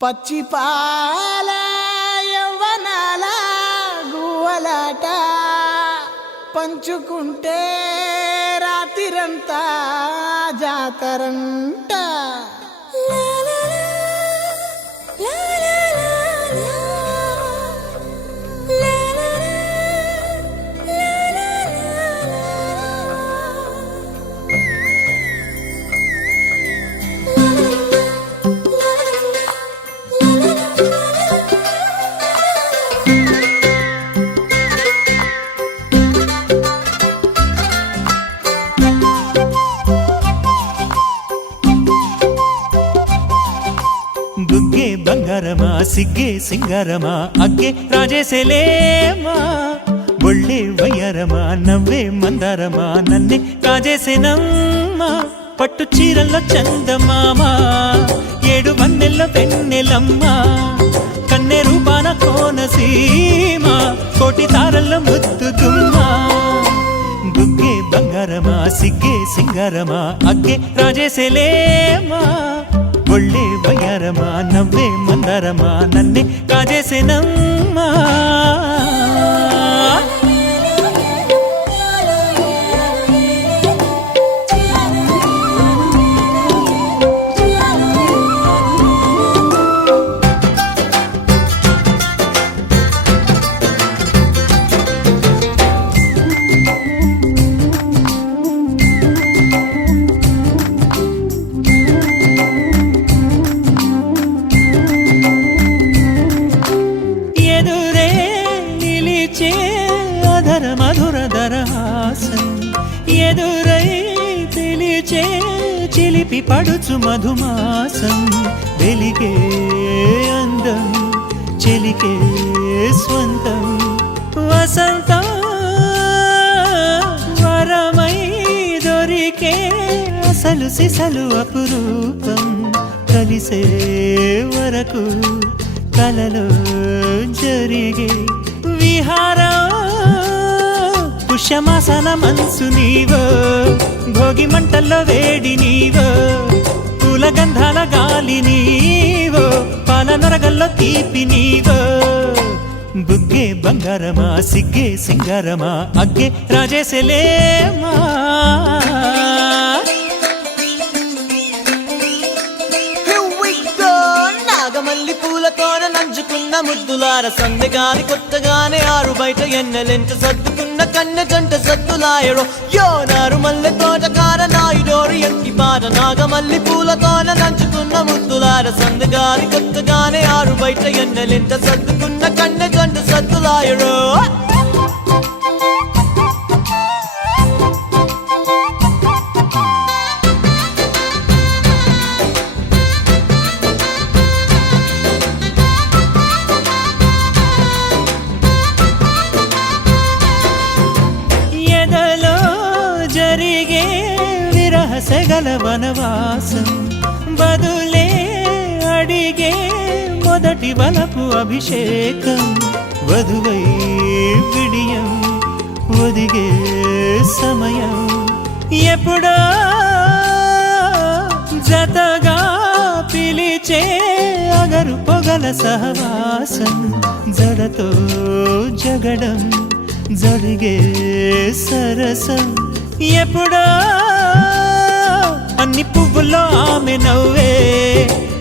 పచ్చి పాల యవ్వనాల గువ్వలాట పంచుకుంటే రాత్రిరంతా జాతరంట. బుగ్గే బంగారమా సిగ్గే సింగారమా అగ్గే రాజేసేలేమా ఒళ్ళే వయ్యారమా నవ్వే మందారమా నన్నే కాజేసేనమ్మా పట్టు చీరల్లో చందమామా ఏడు వన్నెల్లో పెన్నెలమ్మా కన్నె రూపాన కోనసీమా కోటి తారల్లో ముద్దుగుమ్మా బుగ్గే బంగారమా సిగ్గే సింగారమా అగ్గే రాజేసేలేమా ఒళ్ళే వయ్యారమా నవ్వే మందారమా నన్నే కాజేసేనమ్మా. మధుర దరహాసం ఎదురై పిలిచే చిలిపి పడుచు మధుమాసం వెలిగే అందం చెలికే స్వంతం వసంతం వరమై దొరికే అసలు సిసలు అపురూపం కలిసే వరకు కలలో జరిగే విహారం పుష్యమాసన మనసు నీవో భోగి మంటల్లో వేడి నీవో పూల గంధాల గాలి నీవో పాల నరగల్లో తీపి నీవో బుగ్గే బంగారమా సిగ్గే సింగారమా అగ్గే రాజేసేలేమా. నాగమల్లి పూలతోన నంచుకున్న ముద్దులార సందెగాని కొత్తగానే ఆరు బయట ఎన్నెలెంట సర్దుకున్న కన్నె జంట సద్దులాయడో యో నారు మల్లె తోటకార నాయుడోరి ఎంకి పాట నాగమల్లి పూలతోన నంచుకున్న ముద్దులార సందెగాని కొత్తగానే ఆరు బయట ఎన్నెలెంట సర్దుకున్న కన్నె జంట సద్దులాయడో. జరిగే విరహసగల వనవాసం బదులే అడిగే మొదటి వలపు అభిషేకం వధువై విడియం ఒదిగే సమయం ఎప్పుడో జతగా పిలిచే అగరు పొగల సహవాసం జడతో జగడం జరిగే సరసం ఎప్పుడో అన్ని పువ్వుల్లో ఆమె నవ్వే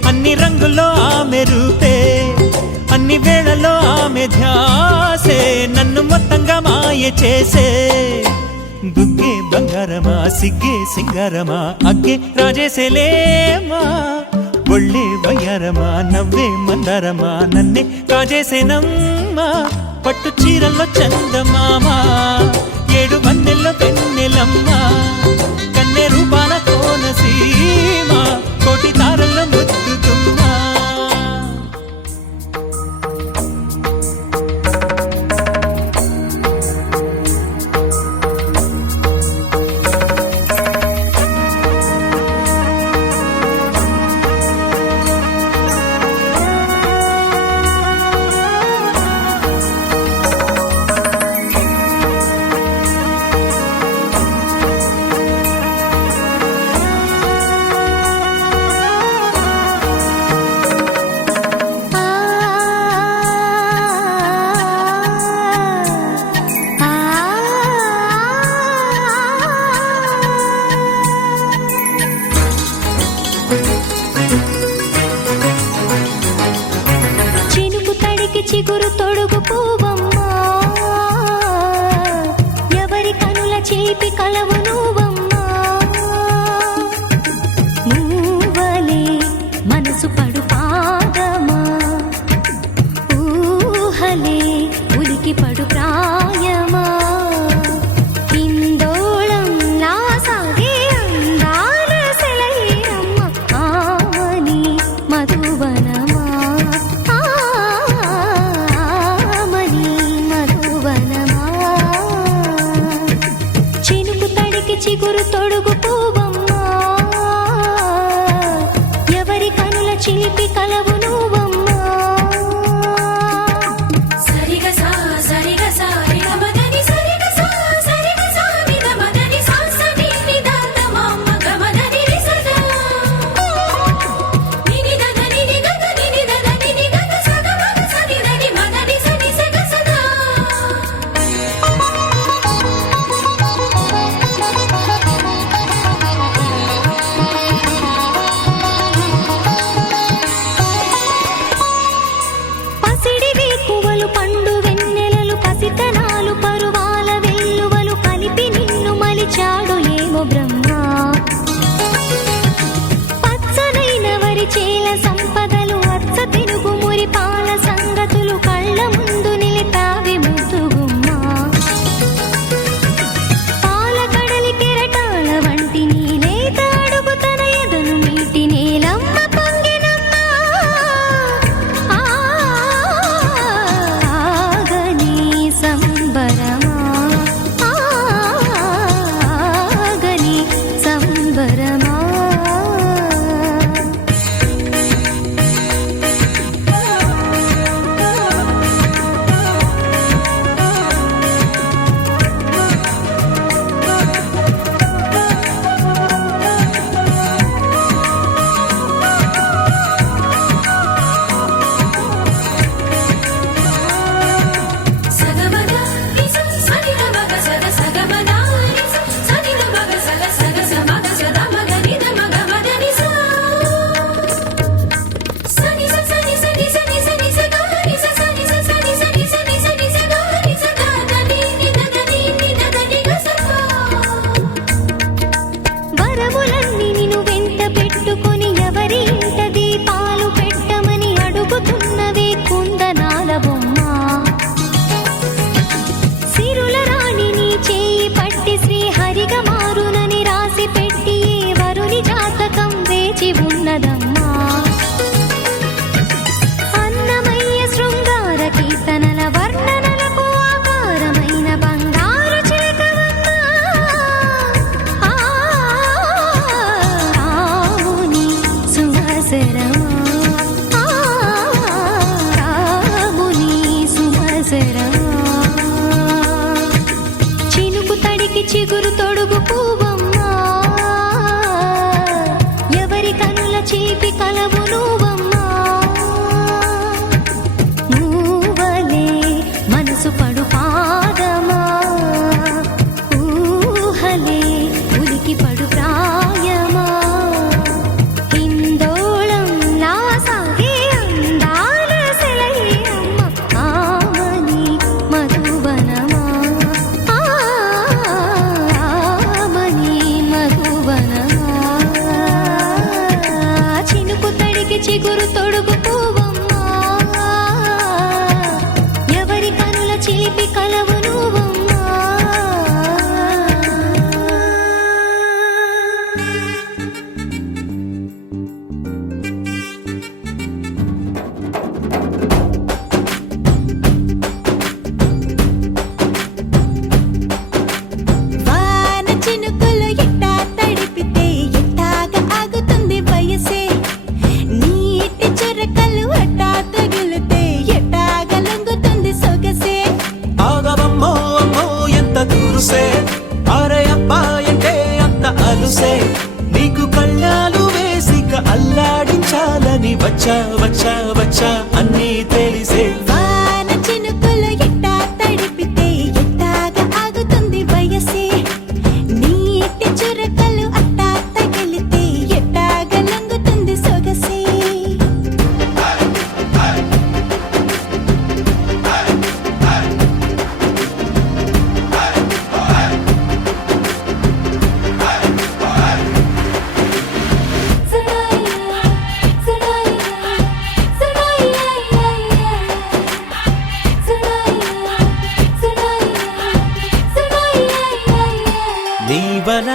అన్ని రంగుల్లో ఆమె రూపే అన్ని వేళలో ఆమె ధ్యాసే నన్ను మొత్తంగా మాయ చేసే బుగ్గే బంగారమా సిగ్గే సింగారమా అగ్గే రాజేసేలేమా ఒళ్ళే వయ్యారమా నవ్వే మందారమా నన్నే కాజేసేనమ్మా పట్టు చీరల్లో చందమామా ఏడు వన్నెల్లో పెన్నెలమ్మా కన్నె రూపాన కోనసీమా కోటి తారల్లో ముద్దుగుమ్మా. చిగురు తొడుగు పువ్వమ్మా ఎవరి కనుల చిలిపి కలవు నువ్వమ్మా మూవలే మనసు పడు పాదమా ఊహలే ఉలికి పడు ప్రాయమా కిందోళం నా సాగే అందాల సెలయేరమ్మ ఆమని మధువనమా ఆమని మధువనమా చినుకు తడికి చిగురు తొడుగు పువ్వమ్మా ఎవరి కనుల చిలిపి కలవు నువ్వమ్మా సరిగ సా సరిగ సా రిగ మదని సరిగ సా సరిగ సా నిద మదని సా సని నిద తమమ్మ గమదని రిసదా నిని దద నిని గద నిని దద నిని గద సద మగ సని దని మదని సని సగ సదా పసిడి వేకువలు పండు వెన్నెలలు పసితనాలు పరువాల వెల్లువలు కలిపి నిన్ను మలిచాడు ఏమో బ్రహ్మ పచ్చనైన వరి చేల సంపదలు అచ్చ తెనుగు మురి పాల సంగతులు కళ్ళ ముందు నిలిపావి ముద్దుగుమ్మ పాల కడలి కెరటాల వంటి నీలేత అడుగు తన ఎదను మీటి నేలమ్మ పొంగినమ్మ ఆగని సంబరమా ఆగని సంబరమా సగమద రిస సని ద మగ సగ సగమద రిస సని ద మగ సగ సగ సమగ సద మగ నిద మగ మదని సా సని స సని సని సని సని స గ రి స సని స సని సని సని సని స గ రి స ద ద ని ని ద ద ని ని ద ద ని గ స పా వరములన్నీ నిన్ను వెంట పెట్టుకొని ఎవరి ఇంట దీపాలు పెట్టమని అడుగుతున్నవే కుందనాల బొమ్మ సిరుల రాణి నీ చేయి పట్టి శ్రీహరిగా మారునని రాసి పెట్టి ఏ వరుని జాతకం వేచి ఉన్నదమ్మా అన్నమయ్య శృంగార కీర్తనల వర్ణనలకు ఆకారమైన బంగారు చిలకవమ్మా రాముని సుమసరమా రాముని సుమసరమా చినుకు తడికి చిగురు తొడుగు పువ్వమ్మా ఎవరి కనుల చీపి కలవు నువ్వమ్మా మూవలే మనసు పడు పాదమా ఊహలే ఉలికి పడు ప్రాయమా హిందోళం నా సాగే అందాల సెలయేరమ్మ ఆమని మధువనమా ఆమని మధువనమా చినుకు తడికి చిగురు తొడుగు పువ్వమ్మా ఎవరి కనుల చిలిపి కలవు నువ్వమ్మా వాన చినుకులు ఎట్టా తడిపితే ఎట్టాగా ఆగుతుంది వయసే నీటి చురకలు అట్టా తగిలితే ఎట్టాగా లొంగుతుంది సొగసే ఆగవమ్మో అమ్మో ఎంత దూరుసే అరే అబ్బాయంటే అంత అలుసే నీకు కళ్ళాలు వేసిక అల్లాడించాలని వచ్చా వచ్చా వచ్చా అన్నీ తెలిసే వాన చినుకులు ఎట్టా తడిపితే ఎట్టాగా ఆగుతుంది వయసే నీటి చురకలు అట్టా తగిలితే ఎట్టాగా లొంగుతుంది సొగసే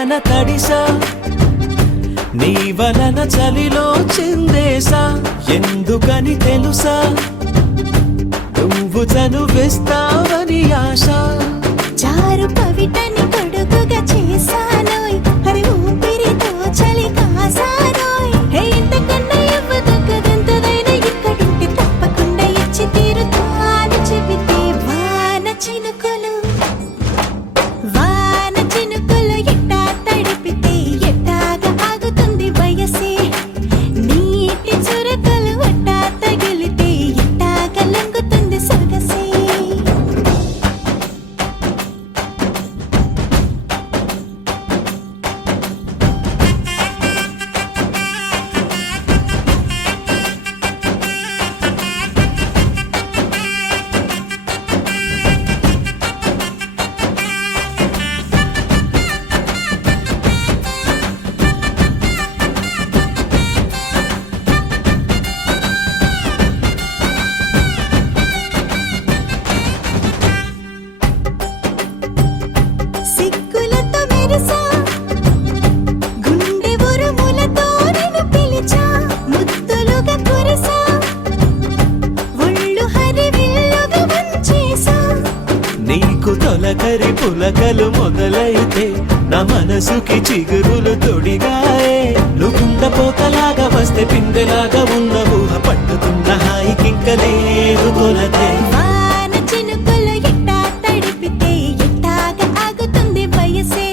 వలన తడిసా నీ వలన చలిలో చిందేసా ఎందుకని తెలుసా నువ్వు చనువిస్తావని ఆశ చారు పవిటని కొడుకుగా చేశానోయ్ అరే ఊపిరితో చలి కాసానోయ్ హే ఇంతకన్నా ఇవ్వదగ్గదెంతదైనా ఇక్కడుంటే తప్పకుండా ఇచ్చి తీరుతాను చెబితే వాన చినుకులు ఎట్టా తడిపితే ఎట్టాగా ఆగుతుంది వయసే నీటి చురకలు అట్టా తగిలితే ఎట్టాగా లొంగుతుంది సొగసే సిగ్గులతో మెరిసా గుండె ఉరుములతో నిన్ను పిలిచా ముద్దులుగా కురిసా ఒళ్ళు హరివిల్లుగా వంచేసా నీకు తొలకరి పులకలు మొదలైతే నా మనసుకి చిగురులు తొడిగాయే నువ్వుండ పోతలాగా వస్తే పిందెలాగా ఉన్న ఊహ పట్టుతున్న హాయికింక లేదు కొలతే వాన చినుకులు ఎట్టా తడిపితే ఎట్టాగా ఆగుతుంది వయసే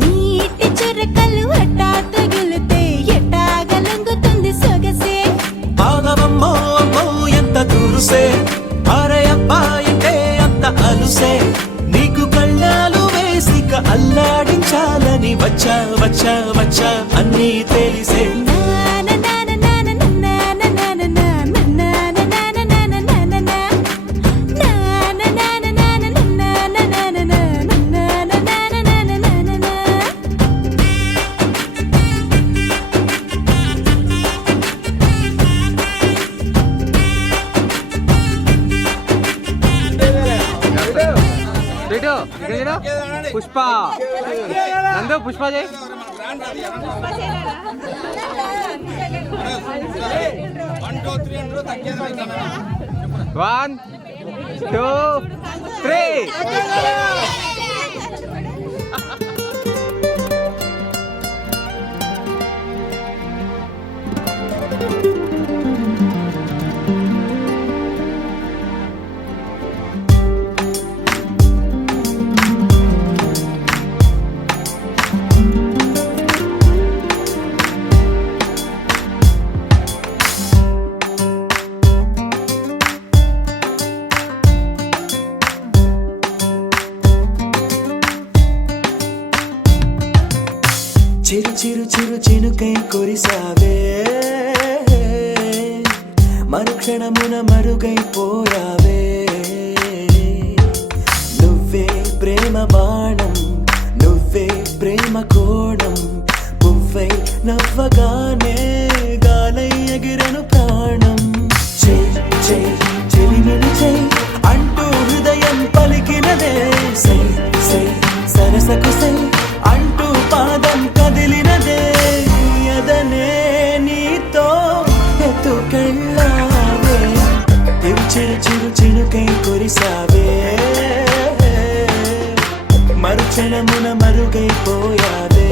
నీటి చురకలు అట్టా తగిలితే ఎట్టాగా లొంగుతుంది సొగసే ఆగవమ్మో అమ్మో ఎంత తురుసే అరే అబ్బాయింటే అంత అలుసే నీకు కళ్ళాలు వేసిక అల్లాడించాలని వచ్చా వచ్చా వచ్చా అన్నీ తెలిసే పుష్ప నందు పుష్ప చేయి వన్ టూ త్రీ చిరు చిరు చిరు చినుకై కురిసావే మరుక్షణమున మరుగైపోయావే నువ్వే ప్రేమ బాణం నువ్వే ప్రేమ కోణం పువ్వై నవ్వగానే గాలై ఎగిరెను ప్రాణం చెలిమిని చెయ్ అంటూ హృదయం పలికినదే సై సై సరసకు సై అంటూ పాదం కదిలినదే అదనే నీతో ఎత్తుకెళ్ళావే చిరు చిరు చినుకై కురిసావే మరుక్షణమున మరుగైపోయావే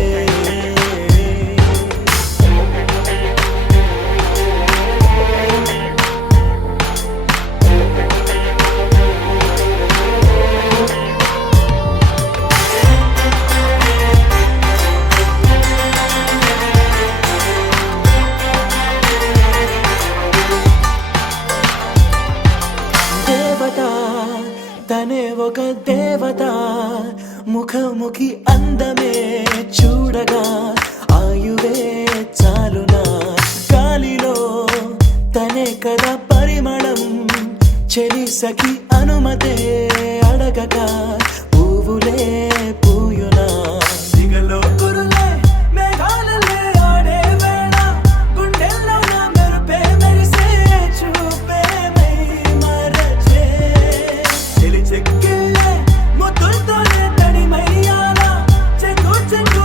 తనే ఒక దేవత ముఖముఖి అందమే చూడగా ఆయువే చాలునా గాలిలో తనే కదా పరిమళం చెలి సఖి అనుమతే అడగక పువ్వులే పూయునా దిగలో కురులే మేఘాలలే ఆడే వేళ గుండెల్లో నా మెరుపే మెరిసే చూపే మై మరచే చెలి చెక్కిళ్ళే ముద్దులతోనే తడిమయ్యాలా చెంగు చెంగు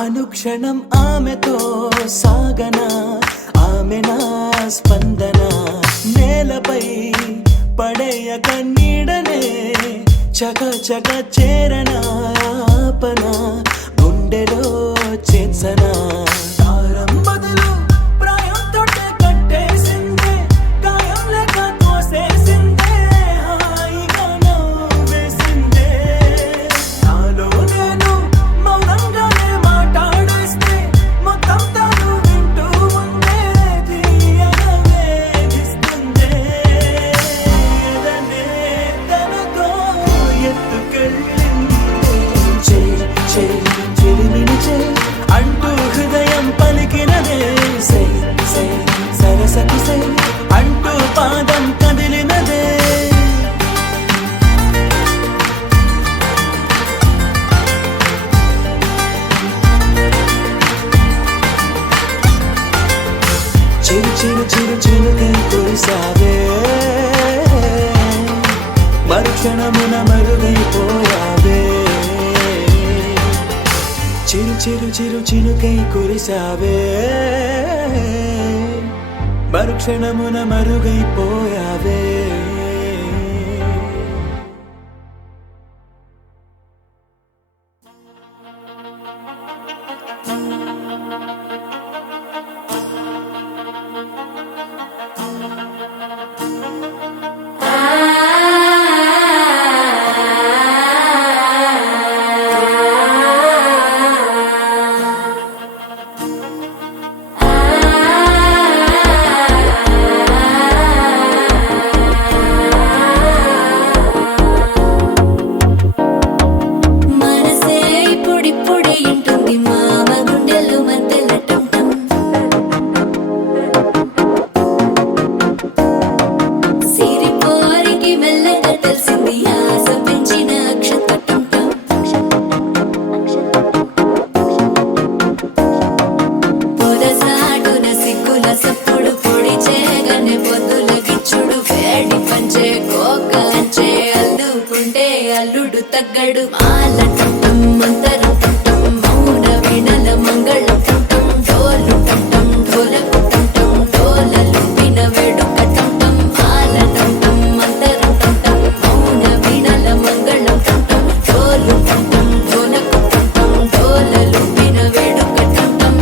అనుక్షణం ఆమెతో సాగన ఆమె నా స్పందన నేలపై పడేయ కన్నీడనే చక చక చేరన ఆపన గుండెలో చేర్చన దారం బదులు ప్రాయం తోటే కట్టేసిందే గాయం లేక తోసేసిందే హాయిగా నవ్వేసిందే నాలో నేను మౌనంగానే మాట్లాడేస్తే మొత్తం తాను వింటూ ఉందే తీయగా వేధిస్తుందే ఎదనే తనతో ఎత్తుకెళ్ళిందే చెలిమిని అంటూ హృదయం పలికినదే సై సై సరసకి సై అంటూ పాదం కదిలినదే చిరు చిరు చిరు చిరుకై కురిసావే మరుక్షణమున మరుగైపోయావే చిరు చిరు చిరు చినుకై కురిసావే మరుక్షణమున మరుగైపోయావే మనసే ఇప్పుడిప్పుడే ఇంటుంది మామ గుండెలు మధ్యలటం సిరిపోరికి మెల్లగా తెలిసింది ఆశ పెంచిన అక్షతటం పొదసాటున సిగ్గుల సప్పుడు పొడి చేయగానే పొద్దుల గిచ్చుడు వేడి పంచే కోకలంచే అల్లుకుంటే అల్లుడు తగ్గడు మాల టంటం మంతరం టంటం మౌన వినల మంగళం టంటం డోలు టంటం ఢోలకు టంటం డోలలు విన వేడుక టంటం మాల టంటం మంతరం టంటం మౌన వినల మంగళం టంటం డోలు టంటం ఢోలకు టంటం డోలలు విన వేడుక టంటం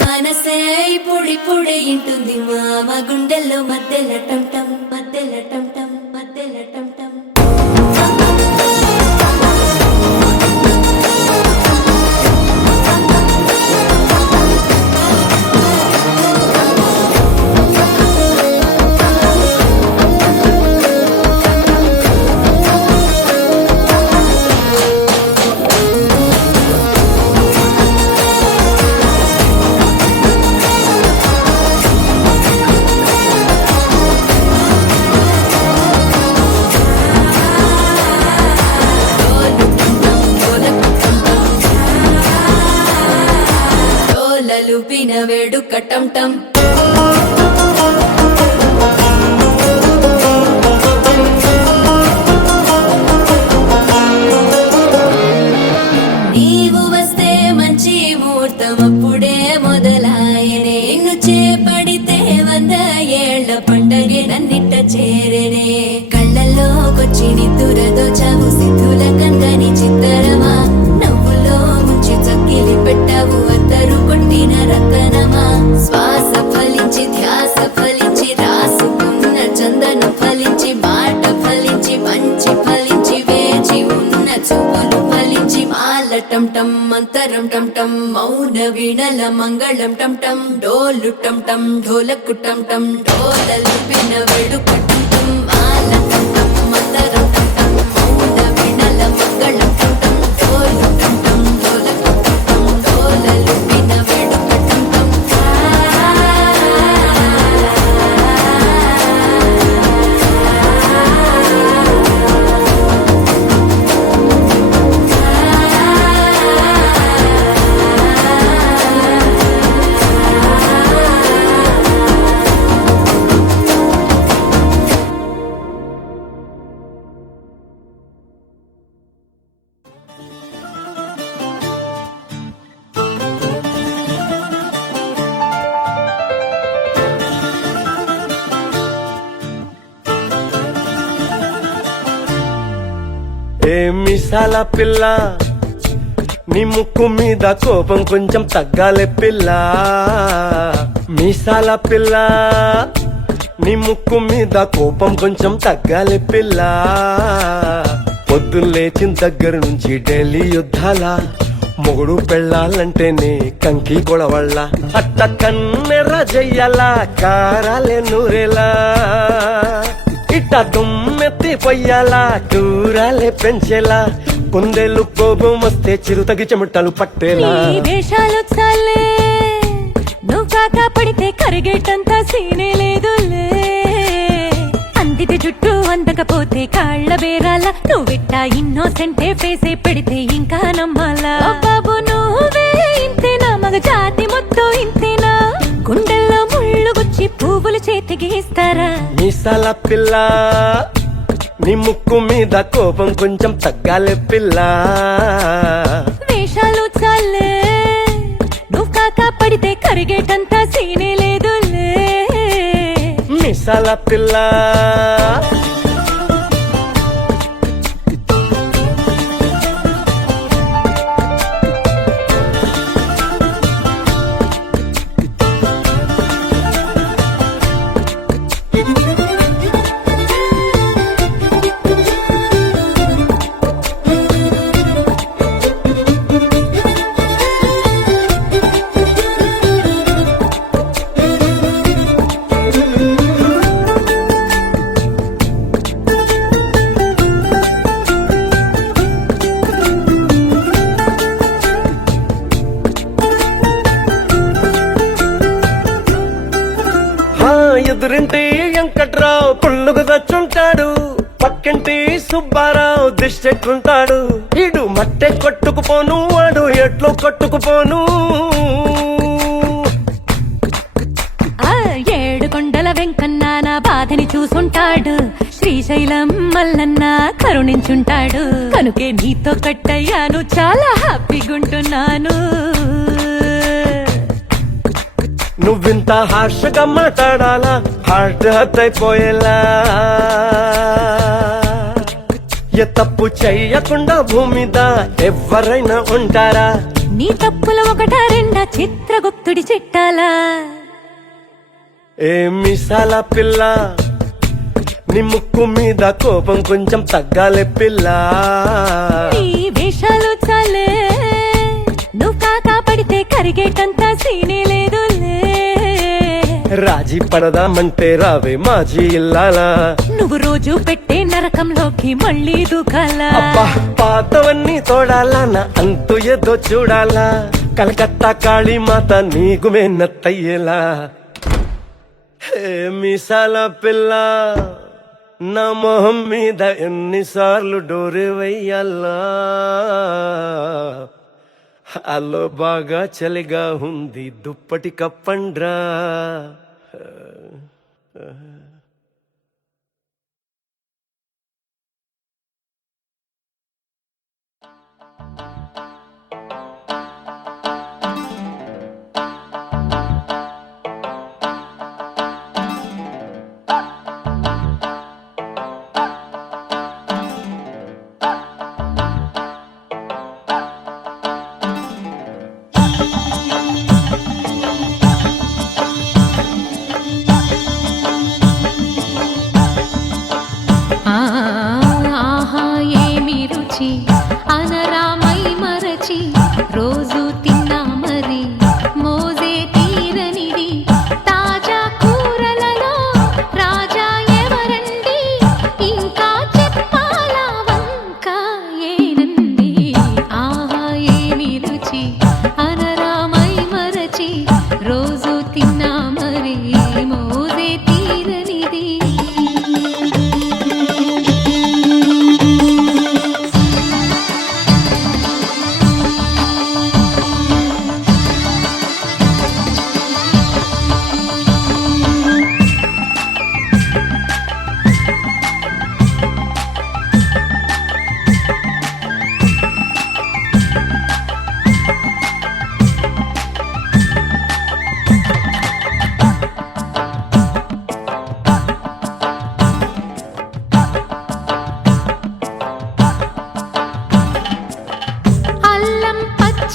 మనసే ఇప్పుడిప్పుడే ఇంటుంది మామ గుండెల్లో మధ్యల టంటం మధ్యల టంటం మధ్యల టంటం డోలు టంటం డోలకు టంటం డోలలు విన వేడుక టంటం నీవు వస్తే మంచి ముహూర్తం అప్పుడే మొదలాయనే నిన్ను చేపడితే 100 ఏళ్ల పండగే నన్నిట్ట చేరనే కళ్ళల్లోకొచ్చి నిద్దురదోచావు సిద్ధుల కందని చిత్తరమా నవ్వులో ముంచి చక్కిలి పెట్టావు అత్తరు కొట్టిన రతనమా శ్వాస ఫలించి ధ్యాస ఫలించి రాసుకున్న చందనం ఫలించి మాట ఫలించి మంచి ఫలించి వేచి ఉన్న చూపులు ఫలించి మాల టంటం మంతరం టంటం మౌన వీణల మంగళం టంటం డోలు టంటం ఢోలకు టంటం డోలలు విన వేడుక టంటం మాల టంటం మంతరం టంటం మౌన వీణల మంగళం టంటం డోలు టంటం ఢోలకు టంటం డోలలు విన వేడుక టంటం ఏ మిసాల పిల్ల నీ ముక్కు మీద కోపం కొంచెం తగ్గాలే పిల్ల మీసాల పిల్ల నీ ముక్కు మీద కోపం కొంచెం తగ్గాలే పిల్ల పొద్దున్న లేచిన దగ్గర నుంచి ఢిల్లీ యుద్ధాల మొగుడు పెళ్ళాలంటేనే కంకి గొడవళ్ళ అట్ట కన్నెర్ర చెయ్యాల కారాలే నూరేలా ఇట్ట దుమ్మెత్తి పొయ్యాలా కూరాలే పెంచేలా కొందేళ్ళు కోపం వస్తే చిరుతగి చెమటలు పట్టేలా నీ వేషాలు చాలే నువ్వు కాక పడితే కరిగేటంత సీనే లేదులే అందితే జుట్టు అందకపోతే కాళ్ళ బేరాల నువ్విట్టా ఇన్నోసెంటే ఫేసే పెడితే ఇంకా నమ్మాలా బాబు నువ్వే ఇంతేనా మగ జాతి మొత్తం ఇంతేనా గుండెల్లో ముళ్ళు గుచ్చి పువ్వులు చేతికి ఇస్తారా మీసాల పిల్ల నీ ముక్కు మీద కోపం కొంచెం తగ్గాలే పిల్ల వేషాలు చాలే నువ్వు కాక పడితే కరిగేటంత సీనే లేదులే మీసాల పిల్ల ఎదురింటి వెంకట్రావు పుల్లుగు దచ్చుంటాడు పక్కింటి సుబ్బారావు దిష్టెట్టుంటాడు ఇడు మట్టె కొట్టుకుపోను వాడు ఎట్లో కొట్టుకుపోను ఏడు కొండల వెంకన్న నా బాధని చూసుంటాడు శ్రీశైలం మల్లన్న కరుణించుంటాడు కనుకే నీతో కట్టయ్యాను చాలా హ్యాపీగుంటున్నాను నువ్వింత హార్షగా మాట్లాడాలా హార్ట్ హర్ట్ అయిపోయేలా ఏ తప్పు చెయ్యకుండా భూమిద ఎవరైనా ఉంటారా నీ తప్పుల ఒకటా రెండా చిత్రగుప్తుడి చిట్టాలా ఏ మిసాల పిల్ల నీ ముక్కు మీద కోపం కొంచెం తగ్గాలే పిల్ల నీ వేషాలు చాలే నువ్వు కాకా పడితే కరిగేటంత సీనే లేదులే రాజీ పడదామంటే రావే మాజీ ఇల్లాలా నువ్వు రోజు పెట్టే నరకంలోకి మళ్ళీ దూకాలా అబ్బా పాతవన్నీ తోడాలా నా అంతు ఏదో చూడాలా కలకత్తా కాళీమాత నీకు మెన్నత్తయ్యేలా హే మీసాల పిల్ల నా మొహం మీద ఎన్నిసార్లు డోరే వెయ్యాలా అల్లో బాగా చలిగా ఉంది దుప్పటి కప్పండ్రా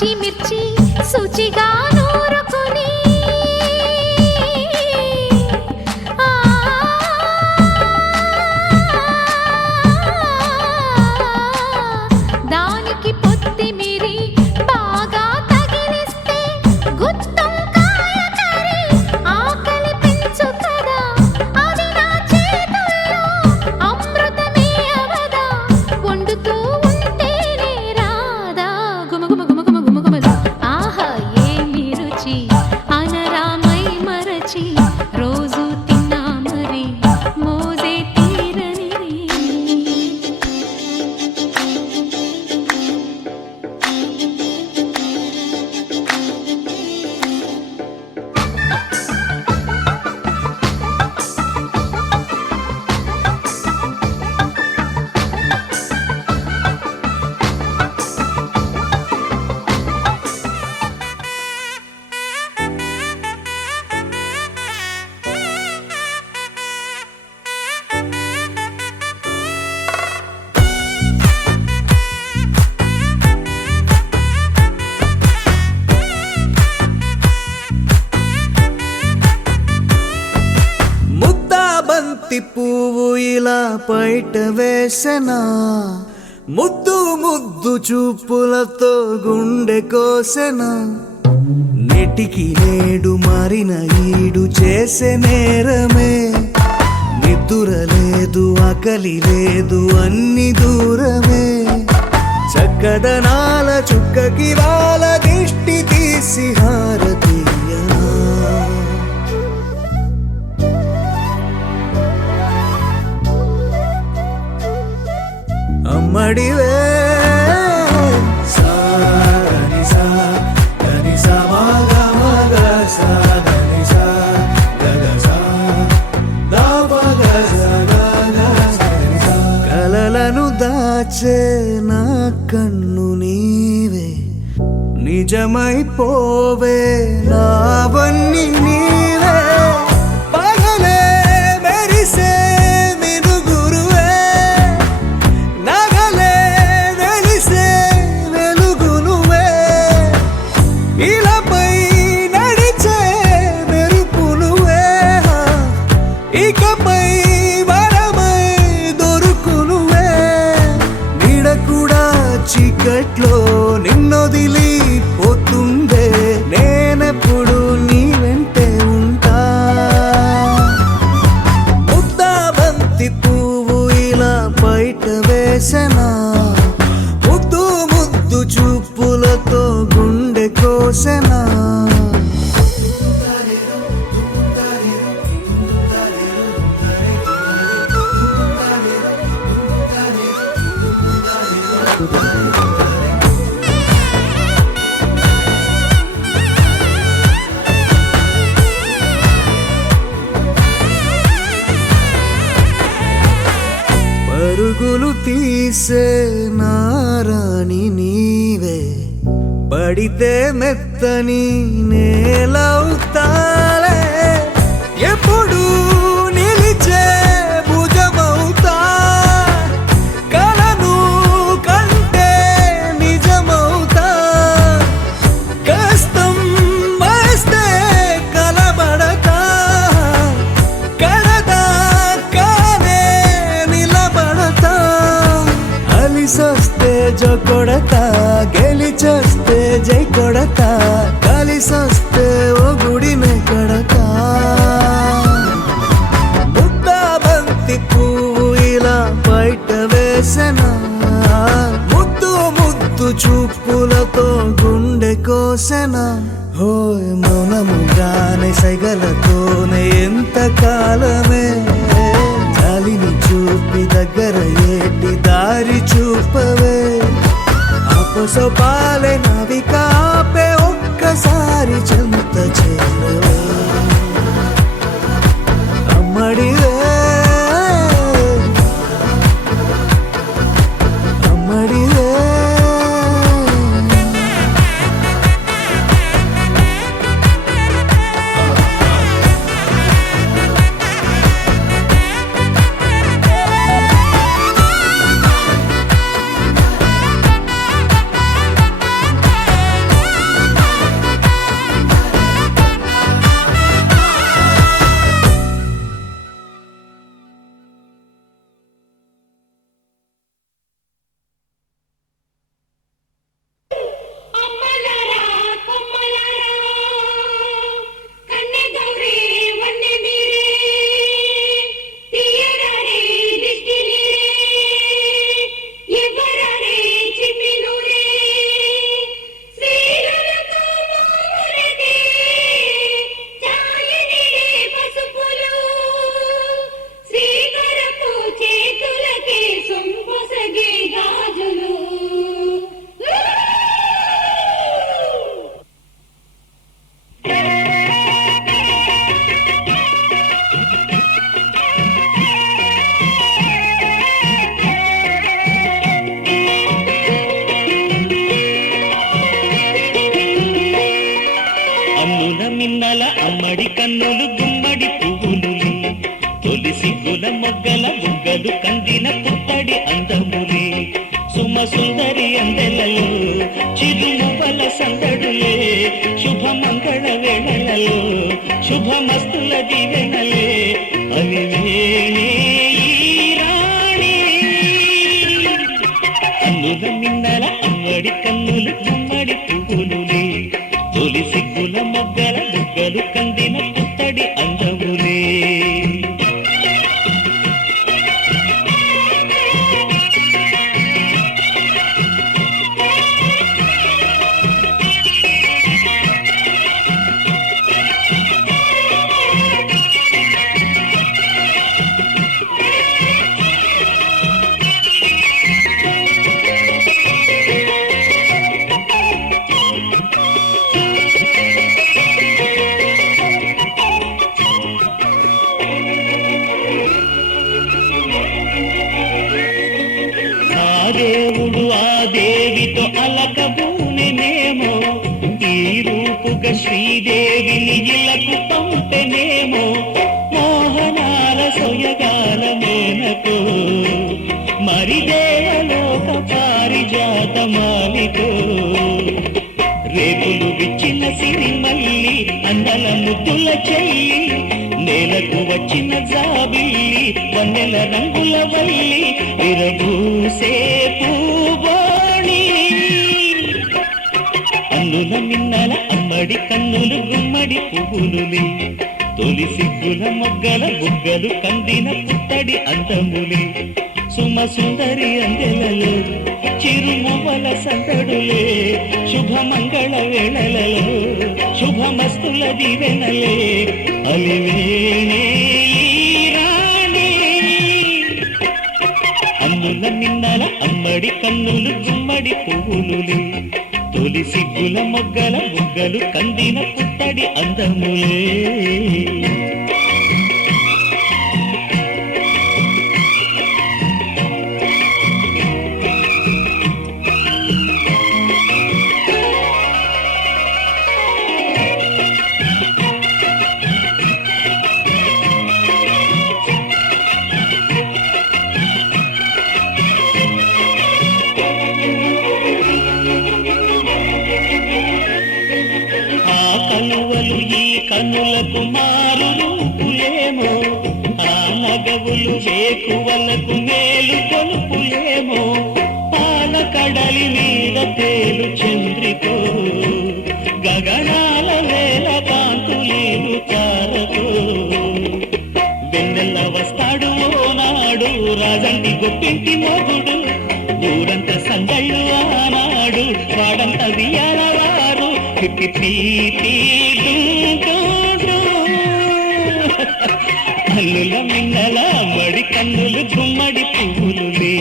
పచ్చిమిర్చి శుచిగా నూరుకుని దానికి పొత్తిమిరి బాగా తగిలిస్తే గుత్తొంకాయ కర్రీ ఆకలి పెంచు కదా, అది నా చేతుల్లో అమృతమే అవదా, వండుతూ ఉంటేనే రాదా గుమ గుమ గుమ గుమ గుమ గుమ. ఆహా ఏమి రుచి అనరామై మరచి రోజు తిన్నా మరి మోజే తీరనిది. ముద్దా బంతి పువ్వు ఇలా బయట వేసెనా, ముద్దు ముద్దు చూపులతో గుండె కోసెనా, నెటికి నేడు మారిన ఈడు చేసే నేరమే, నిద్ర లేదు ఆకలి లేదు అన్ని దూరమే, చక్కదనాల చుక్కకి వాళ్ళ దిష్టి తీసి హారతీయనా. అమ్మడివే సాని సా దని సా మగ మగ సా దని సా గగ సా దా పగ సా గగ సని సా. కలలను దాచే నా కన్ను నీవే, నిజమైపోవే నావన్నీ నీవే, పగలే మెరిసే మినుగురువే, నగలే వెలిసే వెలుగు నువ్వే, ఇలాపై నడిచే మెరుపు నువ్వే, ఇకపై వరమై దొరుకు నువ్వే, నీడ కూడా చీకట్లో నిన్నొదిలి పోతుందే, నేనెప్పుడు నీ వెంటే ఉంటా. ముద్దా బంతి పువ్వు ఇలా బయట వేసెనా, ముద్దు ముద్దు చూపులతో గుండె కోసెనా. పరుగులు తీసే నారాణి నీవే, పడితే మెత్తని నేలవుతాలే, ఎప్పుడు నిలిచే భుజమవుతా, కలను కంటే నిజమవుతా, కష్టం వస్తే కలబడతా, కడదా కానే నిలబడతా, అలిసొస్తే జో కొడతా, గెలిచొస్తే జై కొడతా, కలిసొస్తే ఓ గుడినే కడతా. ముద్దా బంతి పువ్వు ఇలా బయట వేసెనా, ముద్దు ముద్దు చూపులతో గుండె కోసెనా. హోయ్ మౌనముగానే సైగలతోనే ఎంత కాలమే, జాలిని చూపి దగ్గర ఏటి దారి చూపవే, అపసొపాలే నవికాపే ఒక్కసారి చెంత చేరవే. అమ్మడివే అమ్మడివే. పుత్తడి అందములే సుమ సుందరి అందెలలో చిరుముపల సందడులే శుభమంగళ వేళలలో శుభమస్తుల దీవెనలే అవి వేణే ఈ రాణి అన్నుల మిన్నల అమ్మడి కన్నులు గుమ్మడి పువ్వులులే తొలి సిగ్గుల మొగ్గల బుగ్గలు కందిన పుత్తడి అందములే దేవుడు ఆ దేవితో అలకబూనెనేమో ఈ రూపుగా శ్రీదేవిని ఇలకు పంపెనేమో మోహనాల సొయగాల మేనకో మరి దేవలోక పారిజాతమాలితో రేపులు విచ్చిన సిరిమల్లి అందల ముద్దుల చెల్లి నేలకు వచ్చిన జాబిల్లి వన్నెల రంగుల వల్లి విరబూసే పూబోణి అన్నుల మిన్నల అమ్మడి కన్నులు గుమ్మడి పువ్వులులే తొలి సిగ్గుల మొగ్గల బుగ్గలు కందిన పుత్తడి అందములే సుమ సుందరి అందెలలో చిరుమువల సందడులే శుభమంగళ వేళలలో శుభమస్తుల దీవెనలే అలివేణే ఈ రాణి అన్నుల మిన్నల అమ్మడి కన్నులు గుమ్మడి పువ్వులులే తొలి సిగ్గుల మొగ్గల బుగ్గలు కందిన పుత్తడి అందములే కలువలు ఈ కన్నులకు మారు రూపులేమో ఆ నగవులు వేకువలకు మేలు కొలుపులేమో పాల కడలి మీద తేలు చంద్రికో గగనాల వేల కాంతులేలు తారకో వెన్నెల వస్తాడు ఓనాడు రాజంటి గొప్పింటి మొగుడు ఊరంత సందళ్ళు ఆనాడు వాడంత వియాలవారు అల్లుల మిన్నల మడి కన్నులు గుమ్మడి పువ్వులులే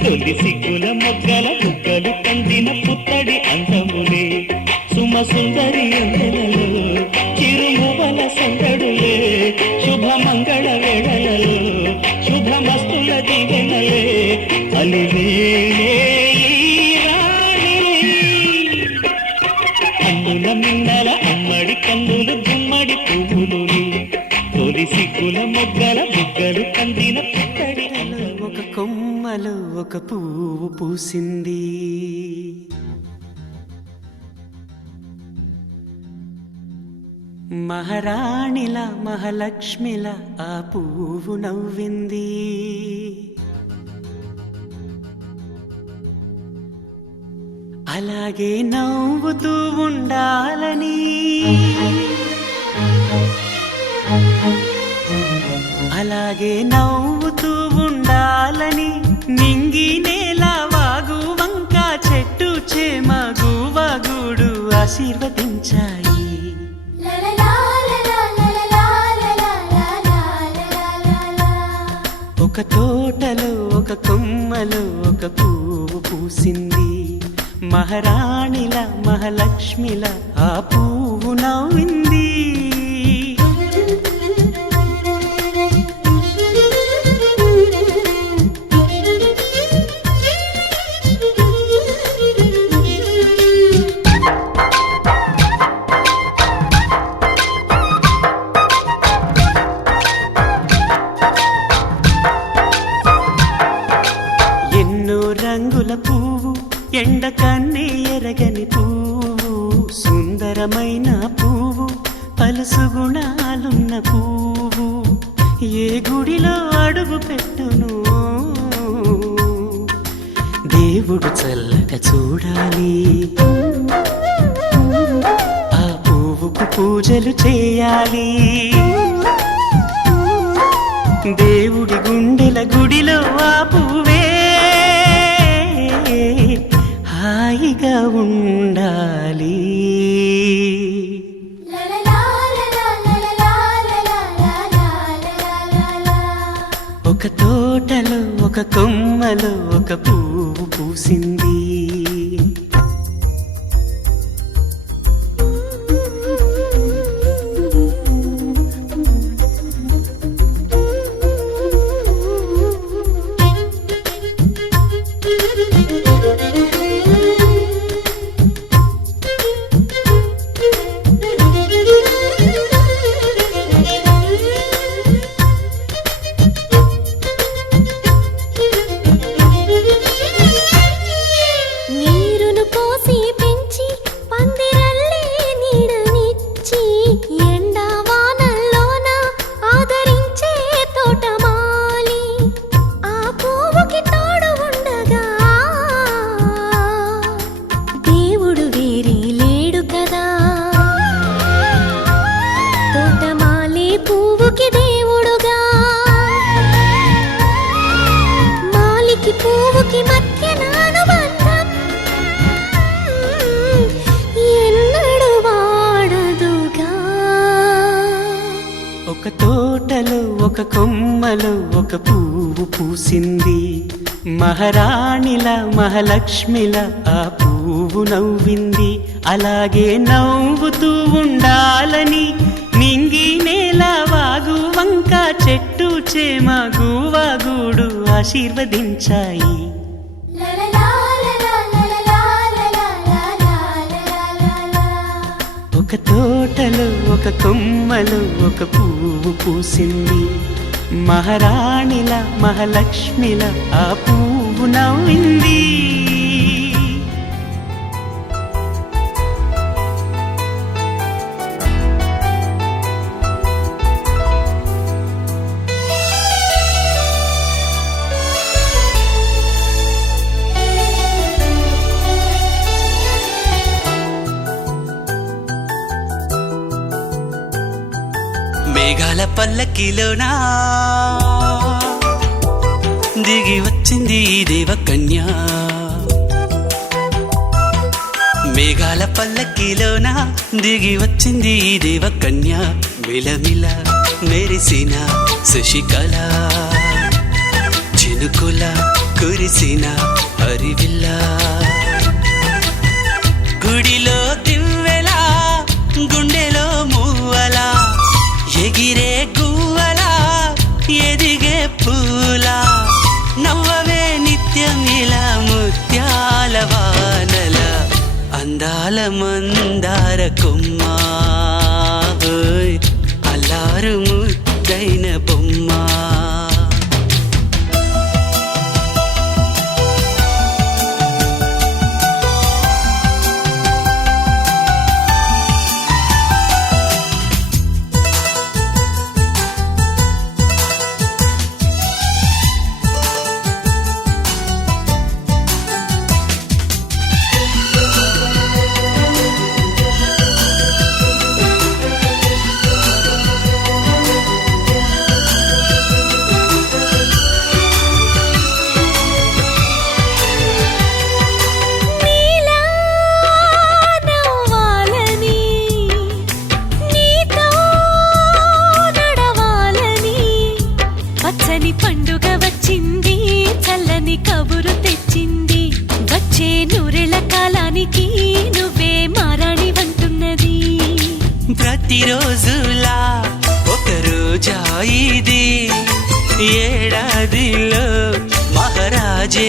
తొలి సిగ్గుల మొగ్గల బుగ్గలు కందిన పుత్తడి అందములే సుమ సుందరి అందెలలో చిరుమువల సందడులే శుభమంగళ వేళలలో శుభమస్తుల దీవెనలే అలివేణే అన్నుల మిన్నల అమ్మడి కన్నులు గుమ్మడి పువ్వులులే తొలి సిగ్గుల మొగ్గల బుగ్గలు కందిన పుత్తడి ఒక కొమ్మలో ఒక పువ్వు పూసింది మహారాణిల మహాలక్ష్మిల ఆ పువ్వు నవ్వింది అలాగే నవ్వుతూ ఉండాలని అలాగే నవ్వుతూ ఉండాలని నింగి నేల వాగు వంక చెట్టు చేమ గువగూడు ఆశీర్వదించాయి ఒక తోటలో ఒక కొమ్మలో ఒక పువ్వు పూసింది మహారాణిల మహాలక్ష్మిల ఆ పువ్వు నవ్వింది ఎండ కన్నే ఎరగని పువ్వు సుందరమైన పువ్వు పలుసు గుణాలున్న పువ్వు ఏ గుడిలో అడుగు పెట్టును దేవుడు చల్లగా చూడాలి ఆ పువ్వుకు పూజలు చేయాలి దేవుడి గుండెల గుడిలో ఆ పువ్వే హాయిగా ఉండాలి ఒక తోటలో ఒక కొమ్మలో ఒక పువ్వు పూసింది నీరును పోసి పెంచి పందిరల్లే నీడనిచ్చి ఎండా వానల్లోన ఆదరించే తోటమాలి ఆ పువ్వుకి తోడు ఉండగా దేవుడు వేరే లేడు కదా తోటమాలి పువ్వుకి దేవుడుగా మాలికి పువ్వుకి మధ్య అనుబంధం ఎన్నడు వాడదుగా ఒక తోటలో ఒక కొమ్మలో ఒక పువ్వు పూసింది మహారాణిలా మహాలక్ష్మిలా ఆ పువ్వు నవ్వింది అలాగే నవ్వుతూ ఉండాలని నింగి నేల వాగు వంక చెట్టు చేమ గువాగూడు ఆశీర్వదించాయి ఒక తోటలో ఒక కొమ్మలో ఒక పువ్వు పూసింది మహారాణిలా మహాలక్ష్మిలా ఆ పువ్వు నవ్వింది మేఘాల పల్లకిలోనా దిగి వచ్చింది ఈ దేవకన్య మేఘాల పల్లకిలోన దిగి వచ్చింది ఈ దేవకన్య మిలమిల మెరిసిన శశికళ చినుకుల కురిసిన హరివిల్ల గుడిలో దివ్వెలా గుండెలో మూవలా ఎగిరే గువ్వలా ఎదిగే పూలా నవ్వవే నిత్యం ఇలా ముత్యాల వానల అందాల మందార కొమ్మా ఓయ్ అల్లారు ముద్దైన బొమ్మా పండుగ వచ్చింది చల్లని కబురు తెచ్చింది వచ్చే నూరెళ్ళ కాలానికి నువ్వే మారాణి వంటున్నది ప్రతిరోజులా ఒక రోజా ఇది ఏడాదిలో మహారాజే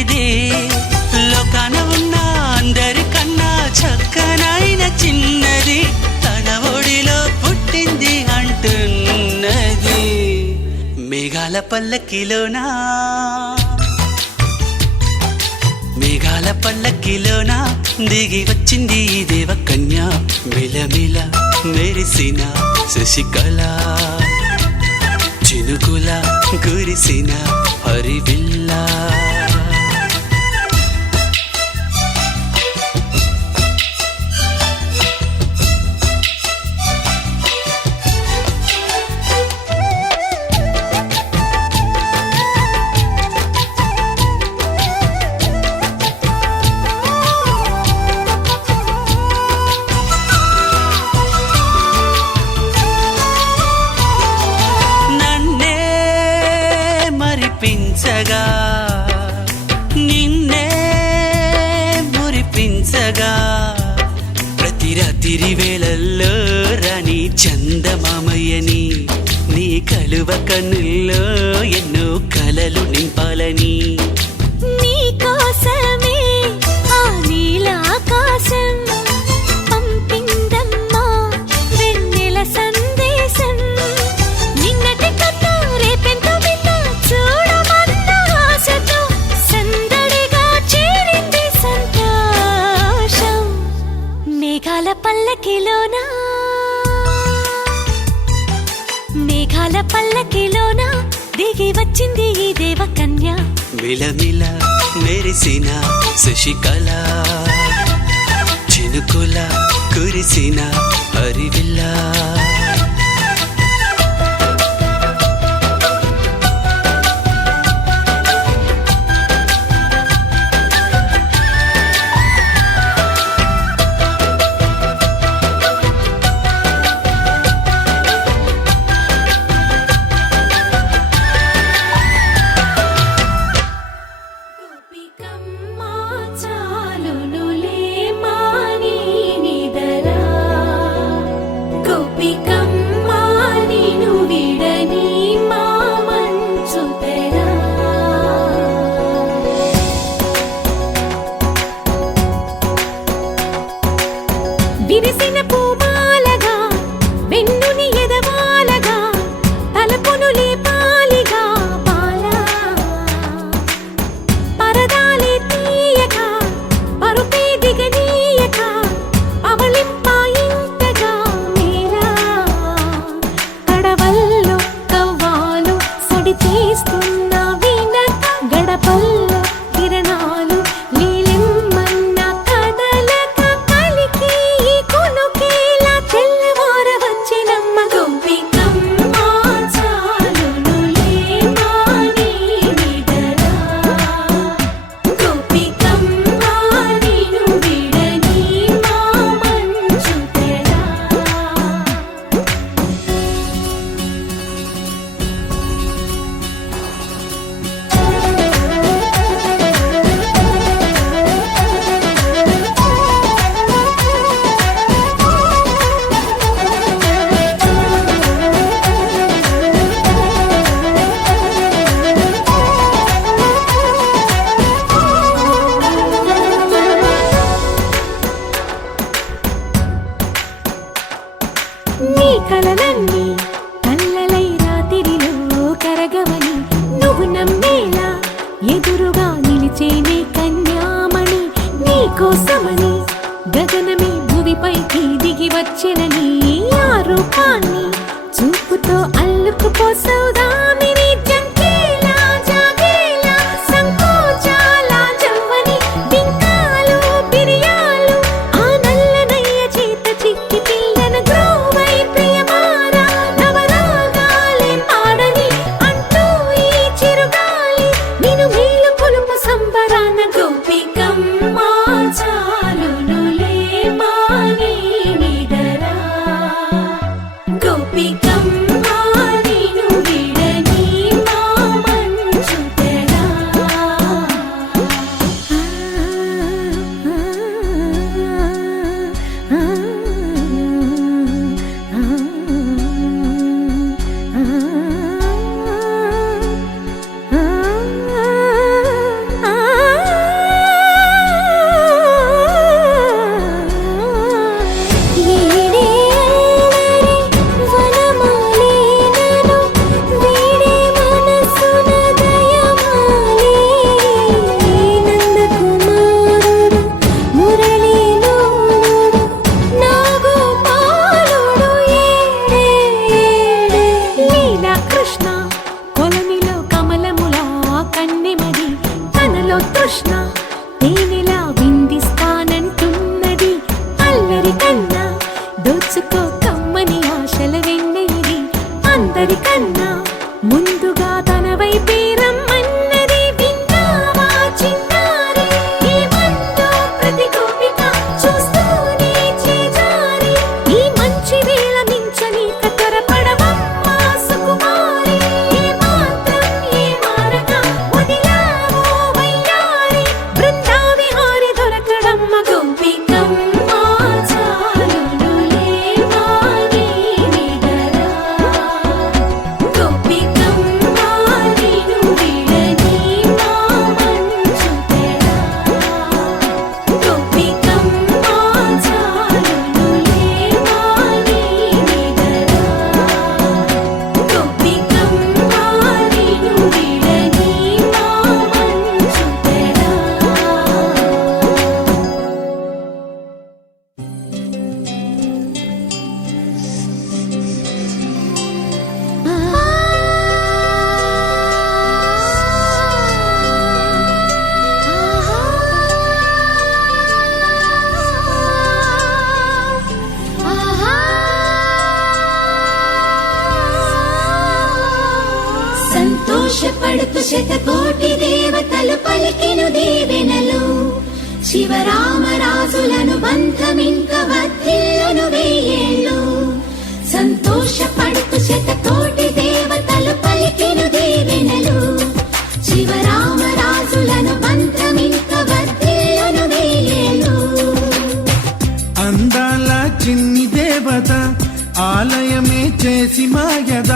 ఇది లోకాన ఉన్న అందరికన్నా చక్కనైన చిన్నది తన ఒడిలో పుట్టింది అంటున్నది మేఘాల పల్లకిలోనా మేఘాల పల్లకిలోన దిగి వచ్చింది ఈ దేవ కన్య మిలమిల మెరిసిన శశికళ చినుకుల కురిసిన హరివిల్లా మరిపించగా నిన్నే మురిపించగా ప్రతి రాత్రి వేళల్లో రాణి చందమామయ్యని నీ కలువ కన్నుల్లో ఎన్నో కలలు నింపాలని నీ కోసమే ఆ నీలాకాశం పంపిందమ్మా వెన్నెల సందేశం నిన్నటి కథ రేపెంత వింత చూడమన్న ఆశతో సందడిగా చేరింది సంతోషం మేఘాల పల్లకిలోన దిగి వచ్చింది ఈ దేవ కన్య మిలమిల మెరిసిన శశికళ చినుకుల కురిసిన హరివిల్లా విరిసిన పూమాలగా వెన్నుని ఎదవాలగా తలపును లేపాలిగా బాలా పరదాలే తీయక పరుపే దిగనీయక అవలింపాయింతగా మేలా కడవల్లో కవ్వాలు సడి చేస్తున్న వినక గడపల్లో కిరణాలు నీలిమ్మన్న కదలక కలికి కొనుకేలా తెల్లవార వచ్చినమ్మ గోపికమ్మ చాలునులే మాని నిదరా గోపికమ్మ నిను విడని మా మంచు తెరా నీ కలలన్నీ కల్లలై రాత్రిలో కరగవని నువ్వు నమ్మేలా ఎదురుగా నిలిచేనే కన్యామణి నీ కోసమని గగనమే భువిపైకి దిగి వచ్చెనని ఆ రూపాన్ని చూపుతో అల్లుకుపోసౌదామిని జంకేలా జాగేలా సంకోచాల జవ్వని బింకాలు బిరియాలు ఆ నల్లనయ్య చేత చిక్కి పిల్లన గ్రోవై ప్రియమారా నవరాగాలే పాడని అంటూ ఈ చిరుగాలి నిన్ను మేలు పొలుపు సంబరాన గోపికమ్మ చాలునులే మాని నిదరా గోపి నాలో తృష్ణ తేనెలా విందిస్తానంటున్నది అల్లరి కన్నా దోచుకో కమ్మని ఆశల వెన్నెలి అందరికన్నా ముందుగా తన వైపే రమ్మన్నది విన్నావా చిన్నారి ఈ మందో ప్రతి గోపిక చూస్తూనే చేజారి ఈ మంచి వేళ మించని కతరపడవమ్మా సుకుమారి ఏ మాత్రం ఏ మారక వదిలావో వయ్యారి బృందావిహారి దొరకడమ్మ గోపికమ్మ చాలునులే వాణి నిదరా గోపికమ్మ నిను విడని మా మంచు తెరా గోపికమ్మ చాలునులే వాణి నిదరా గోపికమ్మ నిను విడని మా మంచు తెరా సంతోషపడుతు శతకోటి దేవతలు పలికెను దీవెనలు శివరామరాజులను బంధమింక వర్ధిల్లును వెయ్యేళ్ళు సంతోషపడుతు శతకోటి దేవతలు పలికెను దీవెనలు శివరామరాజులను బంధమింక వర్ధిల్లును వెయ్యేళ్ళు అందాల చిన్ని దేవత ఆలయమే చేసి మాయద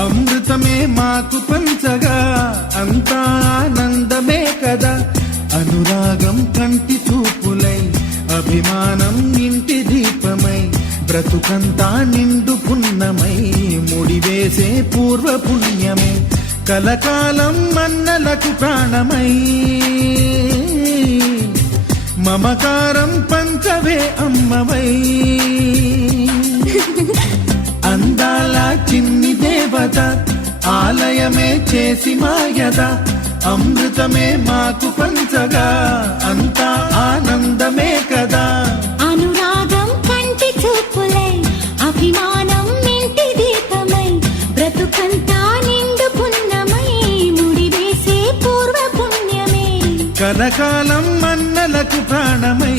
అమృతమే మాకు పంచగా అంతా ఆనందమే కదా అనురాగం కంటి చూపులై అభిమానం ఇంటి దీపమై బ్రతుకంతా నిండు పున్నమై ముడివేసే పూర్వ పుణ్యమే కలకాలం మన్నలకు ప్రాణమై మమకారం పంచవే అమ్మవై అందాల చిన్ని దేవత ఆలయమే చేసి మాయద అమృతమే మాకు పంచగా అంతా ఆనందమే కదా అనురాగం కంటి చూపులై అభిమానం ఇంటి దీపమై బ్రతుకంతా నిండు పున్నమై ముడివేసే పూర్వ పుణ్యమే కలకాలం మన్నలకు ప్రాణమై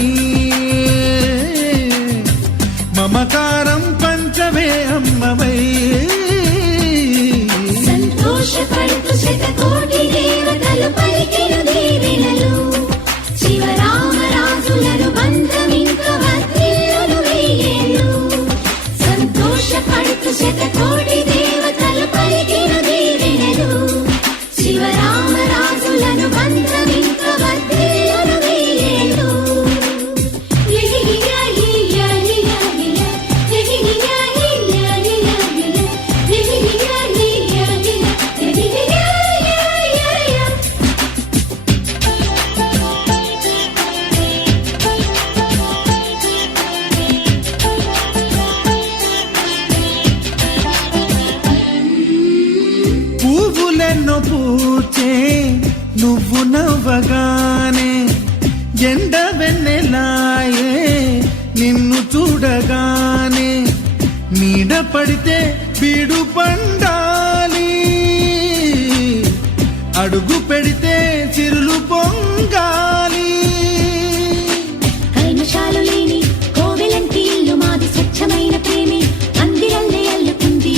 మమకారం పంచవే అమ్మవై సంతోషపడుతు శతకోటి దేవతలు పలికెను దీవెనలు శివరామరాజులను బంధమింక వర్ధిల్లును వెయ్యేళ్ళు సంతోషపడుతు శతకోటి దేవతలు పలికెను దీవెనలు శివరామరాజులను బంధమింక వర్ధిల్లును వెయ్యేళ్ళు పువ్వులెన్నో పూచే నువ్వు నవ్వగానే ఎండ వెన్నెలాయే నిన్ను చూడగానే నీడ పడితే బీడు పండాలి అడుగు పెడితే చిరులు పొంగాలి కల్మషాలు లేని కోవెలంటి ఇల్లు మాది స్వచ్ఛమైన ప్రేమి అందిరల్లే అల్లుకుంది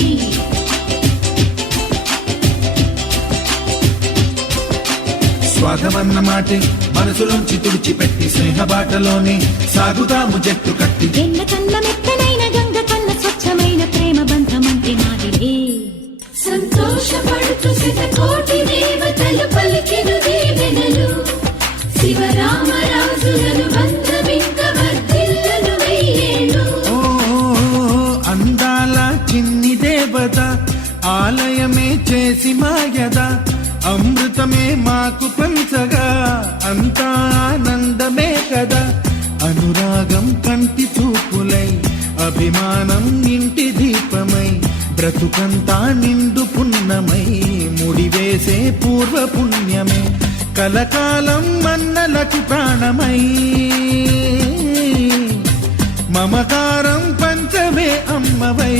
స్వాగమన్న మాటే మనసులోంచి తుడిచిపెట్టి స్నేహబాటలోనే సాగుతాము జట్టు కట్టి ఎన్న కన్న మెత్తనైన గంగ కన్న స్వచ్ఛమైన ప్రేమ బంధమంటే మాదిలే సంతోషపడుతూ శతకోటి దేవతలు పలికెను దీవెనలు శివరామరాజులను బంధమింక వర్ధిల్లును వెయ్యేళ్ళు ఓ అందాల చిన్ని దేవత ఆలయమే చేసి మాయద అమృతమే మాకు పంచగా అంతా ఆనందమే కదా అనురాగం కంటి చూపులై అభిమానం ఇంటి దీపమై బ్రతుకంతా నిండు పున్నమై ముడివేసే పూర్వ పుణ్యమే కలకాలం మన్నలకు ప్రాణమై మమకారం పంచమే అమ్మవై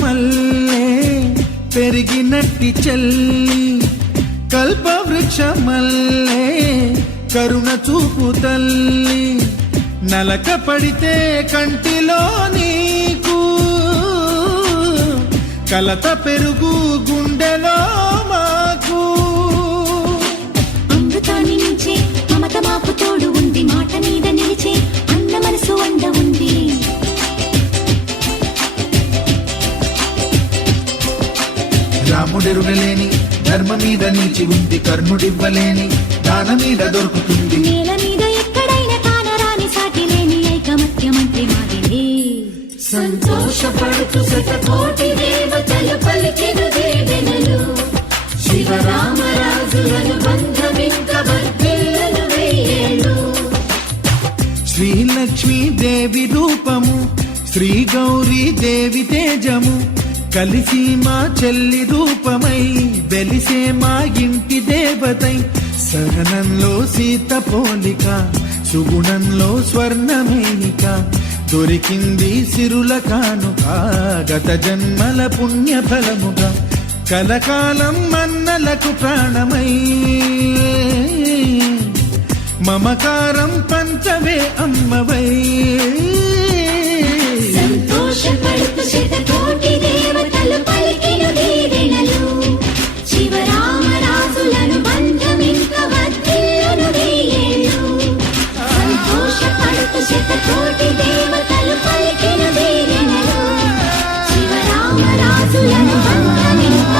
మల్లే పెరిగినట్టి చెల్లి కల్పవృక్షమల్లే కరుణ చూపు తల్లి నలక పడితే కంటిలో నీకు కలత పెరుగు గుండెలో మాకు అమృతాన్ని నించే మమత మాకు తోడు ఉంది మాట మీద నిలిచే అన్న మనసు అండ ఉంది రాముడెరుగలేని ధర్మ మీద నిలిచి ఉంది కర్ణుడివ్వలేని దాన మీద దొరుకుతుంది నేల మీద ఎక్కడైనా కానరాని సాటి లేని ఐకమత్యమంత్రి మాదిలే సంతోషపడుతూ శతకోటి దేవతలు పలికిన దీవెనలు శివరామరాజులను బంధమింక వర్ధిల్లును వెయ్యేళ్ళు శ్రీలక్ష్మీ దేవి రూపము శ్రీ గౌరీ దేవి తేజము కలిసి మా చెల్లి రూపమై వెలిసే మా ఇంటి దేవతై సహనంలో సీత పోలిక సుగుణంలో స్వర్ణమేనిక దొరికింది సిరుల కానుక గత జన్మల పుణ్య ఫలముగా కలకాలం మన్నలకు ప్రాణమై మమకారం పంచవే అమ్మవై సంతోషపడుతూ శతకోటి దేవతలు పలికిన దీవెనలు శివరామరాజులను బంధమింక వర్ధిల్లును వెయ్యేళ్ళు సంతోషపడుతూ శతకోటి దేవతలు పలికిన దీవెనలు శివరామరాజులను బంధమింక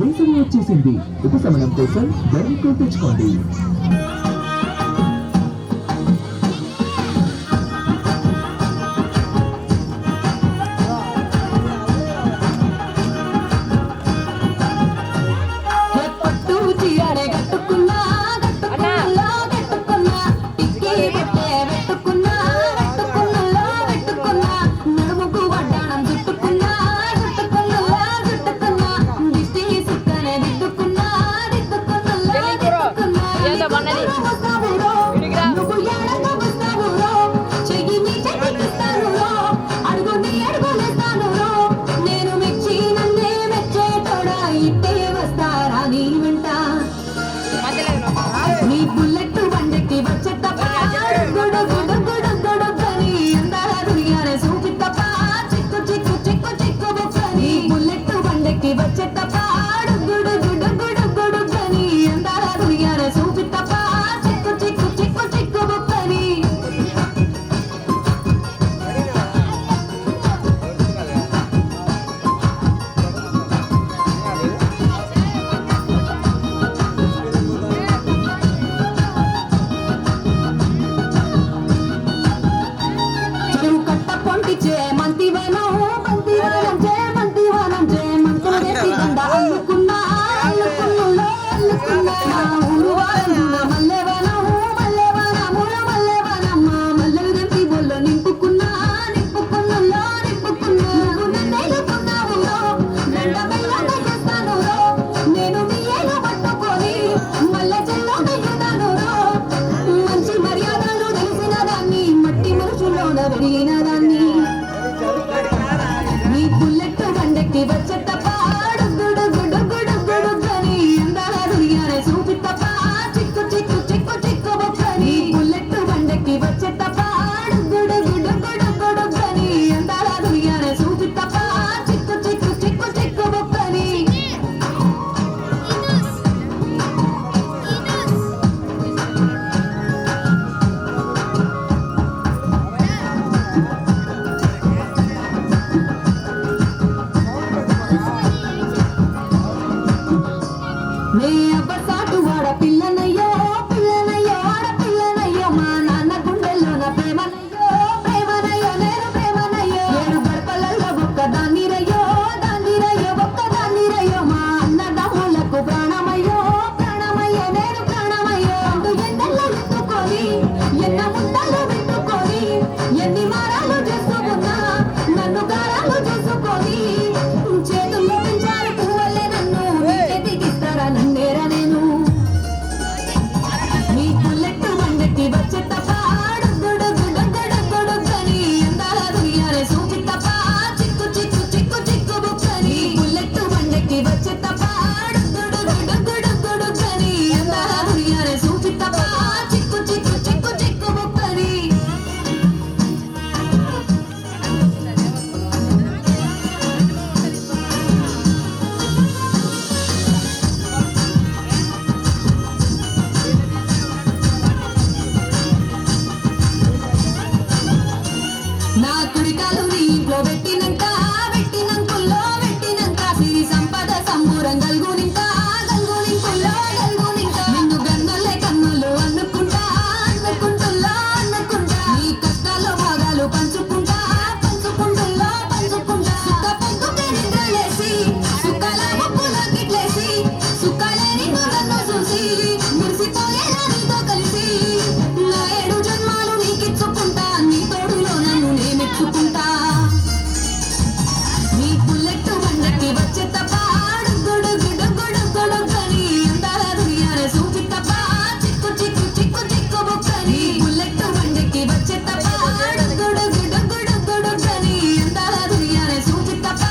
వేసవి వచ్చేసింది. ఉపశమనం కోసం గర్వికో తెచ్చుకోండి. పట్టు చీరనే కట్టుకున్నా కట్టుకున్నా కట్టుకున్నా టిక్కి పెట్టే పెట్టుకున్నా పెట్టుకున్నా పెట్టుకున్నా నడుముకు వడ్డాణం చుట్టుకున్నా చుట్టుకున్నా చుట్టుకున్నా దిష్టి సుక్కనే దిద్దుకున్నా దిద్దుకున్నా దిద్దుకున్నా నువ్వు ఎడకు వస్తావు చెయ్యి నీ చెయ్యిస్తాను అడుగు నీ అడుగులేస్తాను నేను మెచ్చి నన్నే మెచ్చేటోడా ఇట్టే వస్తారా నీ వెంట నీ బుల్లెట్ బండెక్కి వచ్చే తప్ప గుడు గుడు గుడు గుడు గని అందాల దునియానే చూపి తప్ప చిక్కు చిక్కు చిక్కు చిక్కు బొక్కని బుల్లెట్ బండెక్కి వచ్చే తప్ప గుడు గుడు గుడు గుడు గని అందాల దునియానే చూపి తప్ప చిక్కు చిక్కు చిక్కు చిక్కు బొక్కని చెరువు కట్ట పొంటిచే మంతివనం మంతివనం చే మంతివనం చే మంతులు ఎత్తి దండ అల్లుకున్నా అల్లుకున్నులో అల్లుకున్నా మా ఊరు వారమున మల్లెవనం మల్లెవనముల మల్లెవనమ్మ మల్లెలు తెంపి బొల్లో నింపుకున్నా నింపుకున్నులో నింపుకున్నా నువ్వు నన్నేలుకున్నావు మెండ మెల్లన చేస్తాను నేను మీ ఏలు పట్టుకొని మల్లె చెల్లో నెయ్యుతాను మంచి మర్యాదలు తెలిసిన దాన్ని మట్టి మనుషుల్లోన పెరిగిన దాన్ని నీ బుల్లెట్ బండెక్కి వచ్చే తప్ప గుడు గుడు గుడు గుడు గని అందాల దునియానే చూపి తప్ప చిక్కు చిక్కు చిక్కు చిక్కు బొక్కని బుల్లెట్ బండెక్కి వచ్చే తప్ప గుడు గుడు గుడు గుడు గని అందాల దునియానే చూపి తప్ప చిక్కు చిక్కు చిక్కు చిక్కు బొక్కని నే అబ్బసాటు వాడ పిల్లనయ్యో పిల్లనయ్యో ఆడ పిల్లనయ్యో మా నాన్న గుండెల్లో నా ప్రేమనయ్యో ప్రేమనయ్యో నేను ప్రేమనయ్యో ఏడు గడపలలో ఒక్క దాన్నిరయ్యో దాన్నిరయ్యో ఒక్క దాన్నిరయ్యో మా అన్నదమ్ములకు ప్రాణమయ్యో ప్రాణమయ్యో నేను ప్రాణమయ్యో అంటూ ఎందెల్లో ఎత్తుకొని ఎన్న ముద్దలు పెట్టుకొని ఎన్ని మారాలు చేసుకున్నా నన్ను గారాలు చేసుకొని చేతుల్లో పెంచారు పువ్వులే నన్ను దిగిస్తారా నన్నేరా నేను నీ బుల్లెట్ బండెక్కి వచ్చే తప్ప గుడు గుడు గుడు గుడు గని అందాల దునియానే చూపి తప్ప చిక్కు చిక్కు చిక్కు చిక్కు బుక్కని బుల్లెట్ బండెక్కి వచ్చే తప్ప గుడు గుడు గుడు గుడు గని అందాల దునియానే చూపి తప్ప చిక్కు చిక్కు చిక్కు చిక్కు బుక్కని నా కుడికాలు నీ ఇంట్లో పెట్టినంక పెట్టినంకుల్లో పెట్టినంక సిరి సంపద సంబూరం గల్గునింక గల్గునింకుల్లో గల్గునింక నిన్ను గన్నొల్లే కన్నులు అన్నుకుంటా అన్నుకుంటుల్లో అన్నుకుంటా నీ కష్టాల్లో భాగాలు పంచుకుంటా పంచుకుంటుల్లో పంచుకుంటా సుఖ పొందుకే నిద్రలేసి సుఖాల ముప్పులో గిట్లేసి సుఖాలే నిన్ను నన్ను చూసి మురిసిపోయేలా నీతో కలిసి నా 7 జన్మాలు నీకిచ్చుకుంటా నీ తోడులో నన్ను నేమెచ్చుకుంటా నీ బుల్లెట్ బండకి వచ్చే తప్ప గుడు గుడు గుడు గుడు గని అందాల దునియానే చూపి తప్ప చిక్కు చిక్కు చిక్కు చిక్కు బొక్కని బుల్లెట్ బండకి వచ్చే తప్ప గుడు గుడు గుడు గుడు గని అందాల దునియానే చూపి తప్ప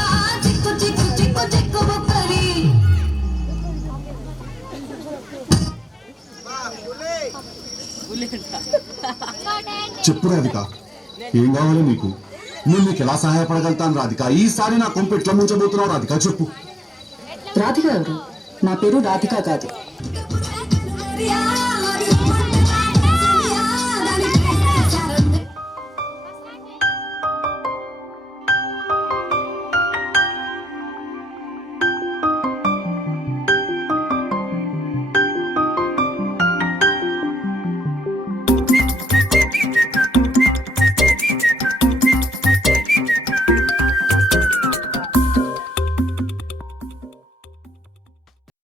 చిక్కు చిక్కు చిక్కు చిక్కు బొక్కని చెప్పు రాధిక, ఏం కావాలి నీకు? నేను నీకు ఎలా సహాయపడగలుగుతాను రాధిక? ఈసారి నా కొంపు ఎట్లా ముంచబోతున్నావు రాధిక? చెప్పు. రాధిక ఎవరు? నా పేరు రాధిక కాదు. Yeah.